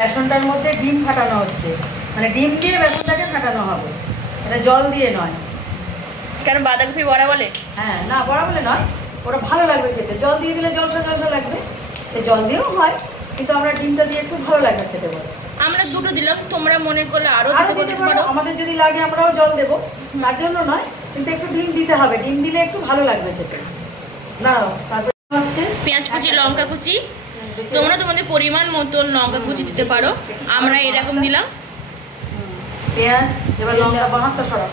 বেসনটার মধ্যে ডিম ফাটানো হচ্ছে, মানে ডিম দিয়ে বেসনটাকে ফাটানো হবে, এটা জল দিয়ে নয়। কেন বাঁধাকপি বড়া বলে? হ্যাঁ, না বড়া বলে নয়, ওটা ভালো লাগবে খেতে। জল দিয়ে দিলে জলসা জলসা লাগবে, সে জল দিয়েও হয়, কিন্তু আমরা ডিমটা দিয়ে একটু ভালো লাগবে খেতে বলে। আমরা দুটো দিলাম, তোমরা মনে করলে আরো দিতে পারো। আমাদের যদি লাগে আমরাও জল দেবো, তার জন্য নয়, কিন্তু একটু ডিম দিতে হবে, ডিম দিলে একটু ভালো লাগবে খেতে। দাঁড়াও, তারপর হচ্ছে পেঁয়াজ কুচি, লঙ্কা কুচি, তোমরা তোমাদের পরিমাণ মতন লঙ্কা কুচি দিতে পারো, আমরা এরকম দিলাম। পেঁয়াজ, এবার লঙ্কা বাহাতটা সরা,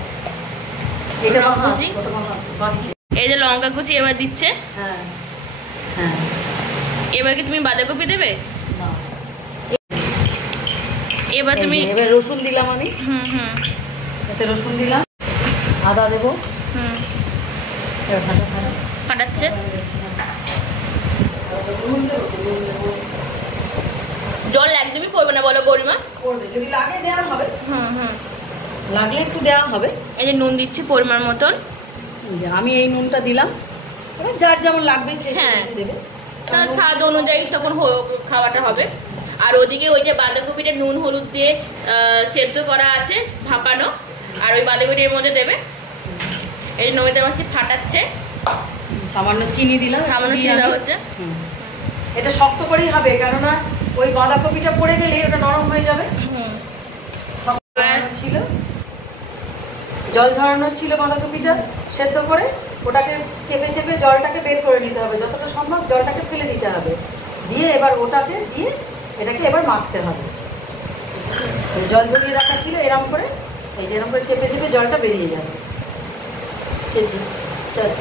এটা কুচি, এই যে লঙ্কা কুচি এবার দিচ্ছে। হ্যাঁ হ্যাঁ, এবার কি তুমি বাঁধাকপি দেবে? এবার তুমি এবার রসুন দিলাম আমি, এতে রসুন দিলাম, আদা দেবো, ফাটাচ্ছে। জল একদমই পড়বে না বলো গরিমা? পড়বে, যদি লাগে দেওয়া হবে, লাগলে একটু দেওয়া হবে। এই যে নুন দিচ্ছি পরিমাণ মতন, আমি এই নুনটা দিলাম, যার যেমন লাগবে সে দেবে, স্বাদ অনুযায়ী তখন খাওয়াটা হবে। আর ওদিকে ওই যে বাঁধাকপিটা নুন হলুদ দিয়ে সেদ্ধ করা আছে, ভাপানো, আর ওই বাঁধাকপিটার মধ্যে দেবে। এই নমিতা মাছি ফাটাচ্ছে, সামান্য চিনি দিলাম, সামান্য চিনি দেওয়া হচ্ছে। এটা শক্ত করেই হবে, কেননা ওই বাঁধাকপিটা পড়ে গেলে ওটা নরম হয়ে যাবে। ছিল জল ঝরানো ছিল, বাঁধাকপিটা সেদ্ধ করে ওটাকে চেপে চেপে জলটাকে বের করে নিতে হবে, যতটা সম্ভব জলটাকে ফেলে দিতে হবে, দিয়ে এবার ওটাকে দিয়ে এটাকে এবার মাখতে হবে। জল ঝরিয়ে রাখা ছিল, এরম করে এই যে এরম করে চেপে চেপে জলটা বেরিয়ে যাবে।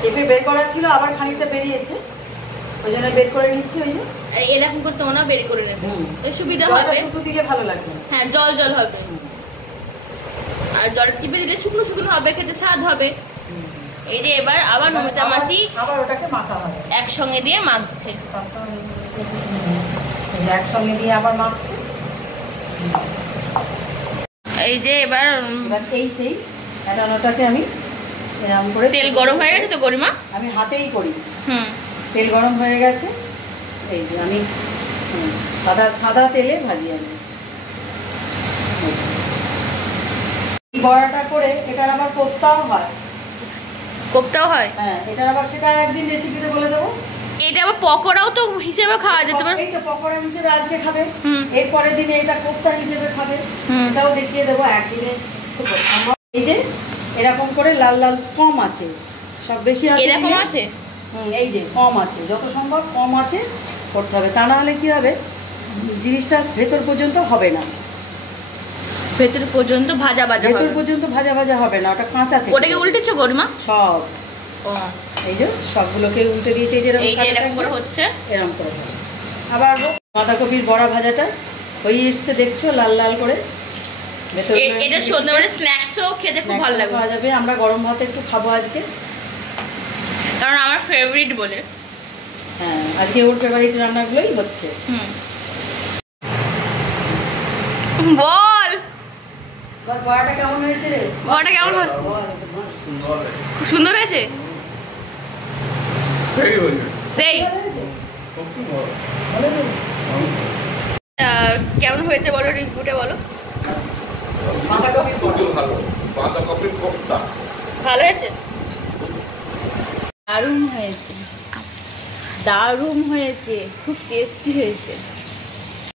চেপে বের করা ছিল, আবার খানিকটা বেরিয়েছে, ওই জন্য বের করে নিচ্ছি। ওই যে এরকম করে তোমরা বের করে নেবে, সুবিধা হবে। শুধু দিলে ভালো লাগবে, হ্যাঁ জল জল হবে, আর জল চিপে দিলে শুকনো শুকনো হবে, খেতে স্বাদ হবে। এই যে এবার আবার নমিতা মাসি আবার ওটাকে মাখা হবে, একসঙ্গে দিয়ে মাখছে, একসঙ্গে দিয়ে আবার মাখছে। এই যে এবার এই সেই ওটাকে আমি এরকম করে, তেল গরম হয়ে গেছে তো গরিমা? আমি হাতেই করি। তেল গরম হয়ে গেছে, এই যে আমি সাদা তেলে ভাজি। আমি বড়াটা করে এটার আবার কোপ্তাও হয়। কোপ্তাও হয়? হ্যাঁ, এটার আবার সেটা একদিন রেসিপিতে বলে দেবো। এটা আবার পকোড়াও তো হিসেবে খাওয়া যেতে পারে। এই তো পকোড়া হিসেবে আজকে খাবে, এর পরের দিনে এটা কোপ্তা হিসেবে খাবে, এটাও দেখিয়ে দেবো একদিনে। এই যে এরকম করে লাল লাল, কম আছে, সব বেশি আছে এরকম আছে, এই যে কম আছে, যত সম্ভব কম আছে করতে হবে, তা না হলে কি হবে, জিনিসটা ভেতর পর্যন্ত হবে না, ভেতর পর্যন্ত ভাজা ভাজা, ভেতর পর্যন্ত ভাজা ভাজা হবে না, ওটা কাঁচা থেকে। ওটাকে উল্টেছো গরিমা? সব এই যে সবগুলোকে উল্টে দিয়েছে, এরকম করে হচ্ছে, এরকম করে। আবার বাঁধাকপির বড়া ভাজাটা হয়ে এসছে, দেখছো লাল লাল করে। এটা সন্ধ্যাবেলা স্ন্যাক্সও খেতে খুব ভালো লাগে, খাওয়া যাবে। আমরা গরম ভাতে একটু খাবো আজকে, কারণ আমার ফেভারিট বলে। হ্যাঁ, আজকে ওর ফেভারিট রান্নাগুলোই হচ্ছে। বল বড়াটা কেমন হয়েছে রে? বড়াটা কেমন হয়েছে? খুব সুন্দর হয়েছে, সেই কেমন হয়েছে বলো, রিভিউটা বলো। ভালো হয়েছে, দারুণ হয়েছে, দারুণ হয়েছে, খুব টেস্টি হয়েছে।